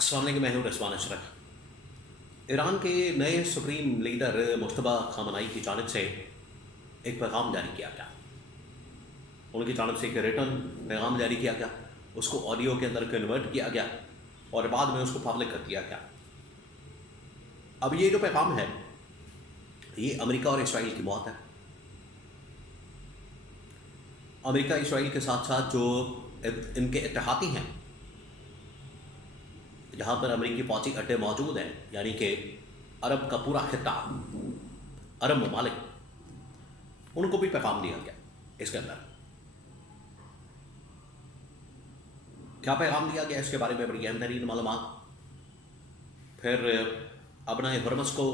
अस्सलाम वालेकुम, मैं हूं रज़वान अशरफ। ईरान के नए सुप्रीम लीडर मुश्तबा खामनाई की जानिब से एक पैगाम जारी किया गया। उनकी जानिब से एक रिटर्न पैगाम जारी किया गया, उसको ऑडियो के अंदर कन्वर्ट किया गया और बाद में उसको पब्लिक कर दिया गया। अब ये जो पैगाम है, ये अमेरिका और इसराइल की मौत है। अमेरिका इसराइल के साथ साथ जो इनके इत्तेहादी हैं, जहाँ पर अमेरिकी फौजी अड्डे मौजूद हैं, यानी कि अरब का पूरा खित्ता, अरब ममालिक, उनको भी पैगाम दिया गया। इसके अंदर क्या पैगाम दिया गया, इसके बारे में बड़ी अहम तरीन मालूमात। फिर अपना हरमस को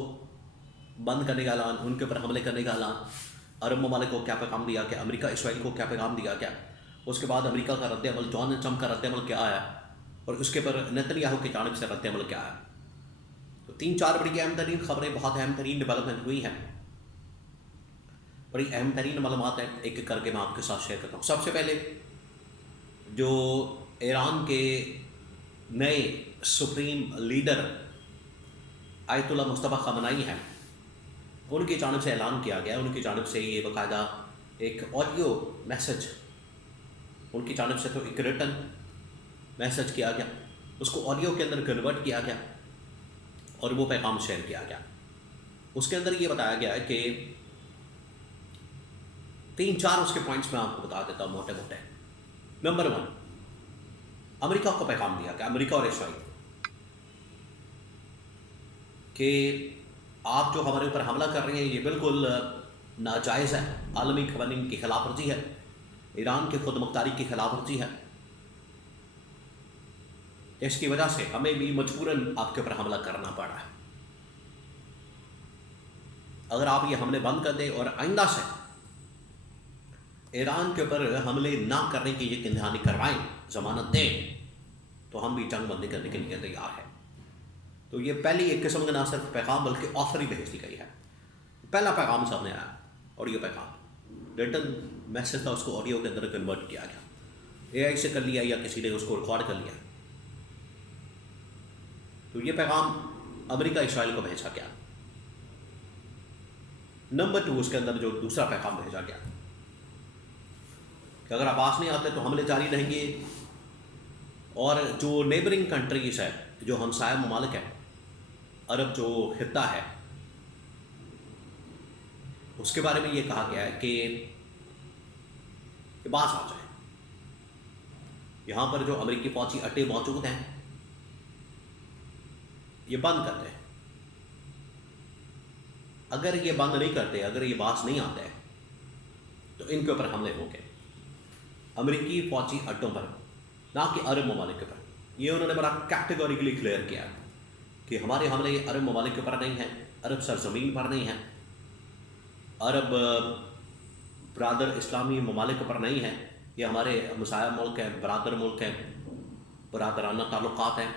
बंद करने का ऐलान, उनके ऊपर हमले करने का ऐलान, अरब ममालिक को क्या पैगाम दिया गया, अमेरिका इसराइल को क्या पैगाम दिया गया। उसके बाद अमेरिका का रद्द-ए-अमल, डोनाल्ड ट्रंप का रद्द-ए-अमल क्या आया और उसके पर नेतन्याहू की जानिब से रद्द-ए-अमल क्या है। तो 3-4 बड़ी अहम तरीन खबरें, बहुत अहम तरीन डेवलपमेंट हुई हैं, बड़ी अहम तरीन मालूमात हैं। एक एक करके मैं आपके साथ शेयर करता हूँ। सबसे पहले जो ईरान के नए सुप्रीम लीडर आयतुल्ला मुस्तफा खामनाई हैं, उनकी जानिब से ऐलान किया गया। उनकी जानिब से ये बाकायदा एक ऑडियो मैसेज, उनकी जानिब से तो एक रिटन मैसेज किया गया, उसको ऑडियो के अंदर कन्वर्ट किया गया और वो पैगाम शेयर किया गया। उसके अंदर ये बताया गया है कि 3-4 उसके पॉइंट्स मैं आपको बता देता हूँ मोटे मोटे। नंबर 1, अमेरिका को पैगाम दिया गया, अमेरिका और इसराइल, कि आप जो हमारे ऊपर हमला कर रहे हैं ये बिल्कुल नाजायज़ है, आलमी क़वानीन की खिलाफ वर्जी है, ईरान के खुद मुख्तारी की खिलाफ वर्जी है। इसकी वजह से हमें भी मजबूरन आपके ऊपर हमला करना पड़ा है। अगर आप ये हमले बंद कर दें और आइंदा से ईरान के ऊपर हमले ना करने की यकीन दहानी करवाएं, जमानत दें, तो हम भी जंग बंदी करने के लिए तैयार हैं। तो ये पहली एक किस्म का ना सिर्फ पैगाम बल्कि ऑफर ही भेज दी गई है। पहला पैगाम सामने आया, ऑडियो पैगाम, रिटन मैसेज था, उसको ऑडियो के अंदर कन्वर्ट किया गया, AI से कर लिया या किसी ने उसको रिकॉर्ड कर लिया। तो ये पैगाम अमेरिका इसराइल को भेजा गया। नंबर 2, उसके अंदर जो दूसरा पैगाम भेजा गया कि अगर आवाज़ नहीं आते तो हमले जारी रहेंगे, और जो नेबरिंग कंट्रीज है, जो हमसाया ममालिक है, अरब जो खित्ता है, उसके बारे में ये कहा गया है कि बाज आ जाए। यहाँ पर जो अमेरिकी फौजी अड्डे मौजूद हैं, ये बंद कर दें। अगर ये बंद नहीं करते, अगर ये बाज नहीं आते, तो इनके ऊपर हमले होंगे, अमेरिकी फौजी अड्डों पर, ना कि अरब ममालिक के ऊपर। ये उन्होंने बड़ा कैटेगोरिकली क्लियर किया कि हमारे हमले अरब ममालिक के ऊपर नहीं हैं, अरब सरजमीन पर नहीं हैं, अरब बरादर इस्लामी ममालिक पर नहीं हैं। ये हमारे हमसाया मुल्क है, बरादर मुल्क है, बरादराना ताल्लुकात हैं,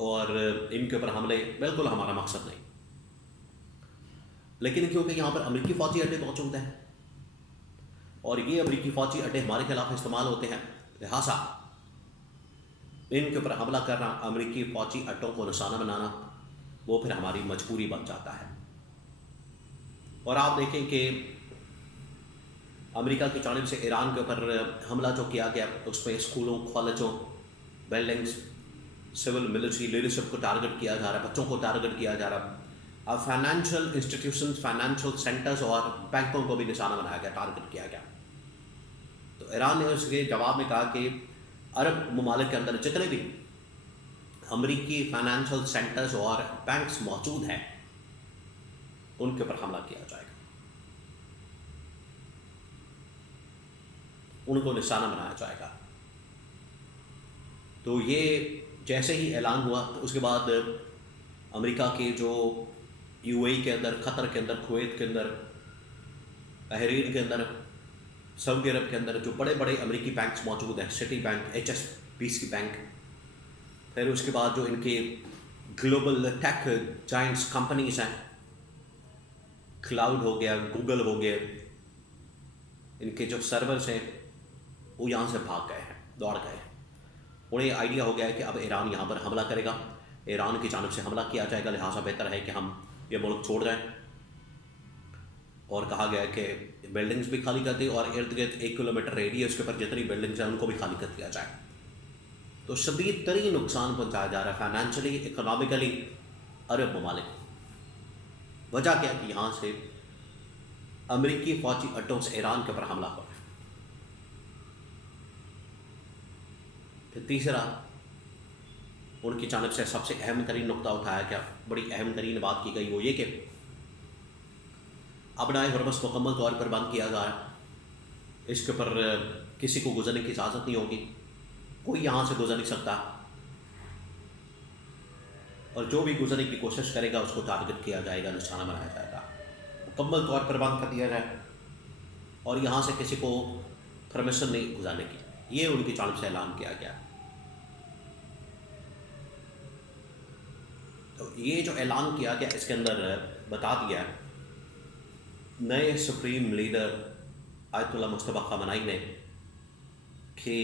और इनके ऊपर हमले बिल्कुल हमारा मकसद नहीं। लेकिन क्योंकि यहाँ पर अमेरिकी फौजी अड्डे मौजूद हैं और ये अमेरिकी फौजी अड्डे हमारे खिलाफ इस्तेमाल होते हैं, लिहाजा इनके ऊपर हमला करना, अमेरिकी फौजी अड्डों को निशाना बनाना, वो फिर हमारी मजबूरी बन जाता है। और आप देखें कि अमेरिका की जानिब से ईरान के ऊपर हमला जो किया गया, उसमें स्कूलों, कॉलेजों, बिल्डिंग्स, सिविल मिलिट्री लीडरशिप को टारगेट किया जा रहा है, बच्चों को टारगेट किया जा रहा है, अब फाइनेंशियल इंस्टीट्यूशंस, फाइनेंशियल सेंटर्स और बैंकों को भी निशाना बनाया गया, टारगेट किया गया। तो ईरान ने उसके जवाब में कहा कि अरब ममालिक के अंदर जितने भी अमेरिकी फाइनेंशियल सेंटर्स और बैंक्स मौजूद हैं, उनके ऊपर हमला किया जाएगा, उनको निशाना बनाया जाएगा। तो ये जैसे ही ऐलान हुआ, तो उसके बाद अमेरिका के जो UAE के अंदर, क़तर के अंदर, कुवैत के अंदर, बहरीन के अंदर, सऊदी अरब के अंदर जो बड़े बड़े अमेरिकी बैंक्स मौजूद हैं, सिटी बैंक, HSBC बैंक, फिर उसके बाद जो इनके ग्लोबल टेक जाइंट्स कंपनीज हैं, क्लाउड हो गया, गूगल हो गया, इनके जो सर्वर्स हैं वो यहाँ से भाग गए हैं, दौड़ गए हैं। انہیں آئیڈیا ہو گیا ہے کہ اب ایران یہاں پر حملہ کرے گا، ایران کی جانب سے حملہ کیا جائے گا، لہٰذا بہتر ہے کہ ہم یہ ملک چھوڑ جائیں. اور کہا گیا ہے کہ بلڈنگز بھی خالی کر دیں اور ارد گرد 1 کلومیٹر ریڈیس کے اوپر جتنی بلڈنگز ہیں ان کو بھی خالی کر دیا جائے. تو شدید ترین نقصان پہنچایا جا رہا ہے فائنینشلی، اکنامیکلی عرب ممالک کو. وجہ کیا کہ یہاں سے امریکی فوجی اڈوں سے ایران کے اوپر حملہ ہو رہا ہے. پھر تیسرا ان کی جانب سے سب سے اہم ترین نقطہ اٹھایا گیا، بڑی اہم ترین بات کی گئی، وہ یہ کہ ابنائے ہرمز مکمل طور پر بند کیا گیا. اس کے اوپر کسی کو گزرنے کی اجازت نہیں ہوگی، کوئی یہاں سے گزر نہیں سکتا، اور جو بھی گزرنے کی کوشش کرے گا اس کو ٹارگٹ کیا جائے گا، نشانہ بنایا جائے گا. مکمل طور پر بند کر دیا جائے اور یہاں سے کسی کو پرمیشن نہیں گزارنے کی. یہ ان کی جانب سے اعلان کیا گیا. تو یہ جو اعلان کیا گیا اس کے اندر بتا دیا نئے سپریم لیڈر آیت اللہ مجتبیٰ خامنائی نے کہ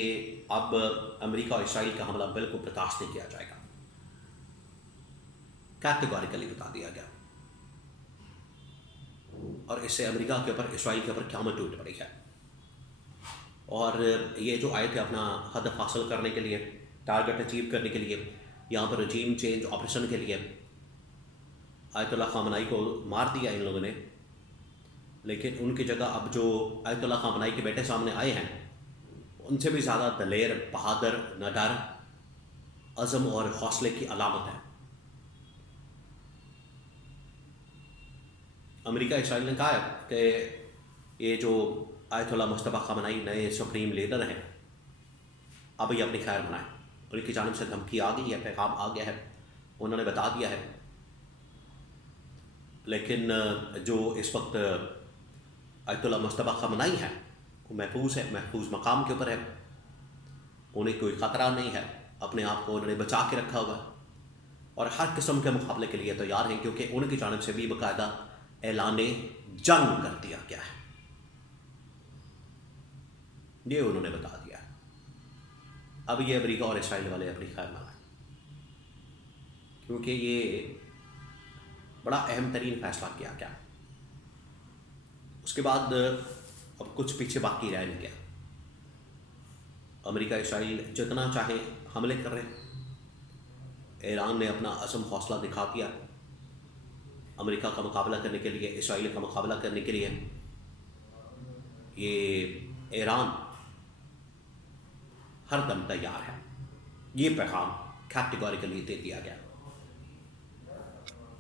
اب امریکہ اور اسرائیل کا حملہ بالکل برداشت نہیں کیا جائے گا. کیٹیگوریکلی بتا دیا گیا، اور اس سے امریکہ کے اوپر، اسرائیل کے اوپر قیامت ٹوٹ پڑی ہے. اور یہ جو آئے تھے اپنا ہدف حاصل کرنے کے لیے، ٹارگٹ اچیو کرنے کے لیے، یہاں پر رجیم چینج آپریشن کے لیے آیت اللہ خامنائی کو مار دیا ان لوگوں نے. لیکن ان کی جگہ اب جو آیت اللہ خامنائی کے بیٹے سامنے آئے ہیں ان سے بھی زیادہ دلیر، بہادر، نڈر، عزم اور حوصلے کی علامت ہے. امریکہ اسرائیل نے کہا ہے کہ یہ جو آیت اللہ مجتبیٰ خامنائی نئے سپریم لیڈر ہیں اب یہ اپنی خیر بنائیں. ان کی جانب سے دھمکی آ گئی ہے، پیغام آ گیا ہے، انہوں نے بتا دیا ہے. لیکن جو اس وقت آیت اللہ مجتبیٰ خامنائی ہیں وہ محفوظ ہے، محفوظ مقام کے اوپر ہے، انہیں کوئی خطرہ نہیں ہے، اپنے آپ کو انہوں نے بچا کے رکھا ہوا اور ہر قسم کے مقابلے کے لیے تیار ہیں، کیونکہ ان کی جانب سے بھی باقاعدہ اعلان جنگ کر دیا گیا ہے. یہ انہوں نے بتا دیا ہے. اب یہ امریکہ اور اسرائیل والے اپنی خیر منائیں، کیونکہ یہ بڑا اہم ترین فیصلہ کیا گیا. اس کے بعد اب کچھ پیچھے باقی رہ نہیں گیا. امریکہ اسرائیل جتنا چاہے حملے کر رہے ہیں. ایران نے اپنا عزم حوصلہ دکھا دیا امریکہ کا مقابلہ کرنے کے لیے، اسرائیل کا مقابلہ کرنے کے لیے. یہ ایران ہر دم تیار ہے. یہ پیغام کیٹیگوریکلی دے دیا گیا.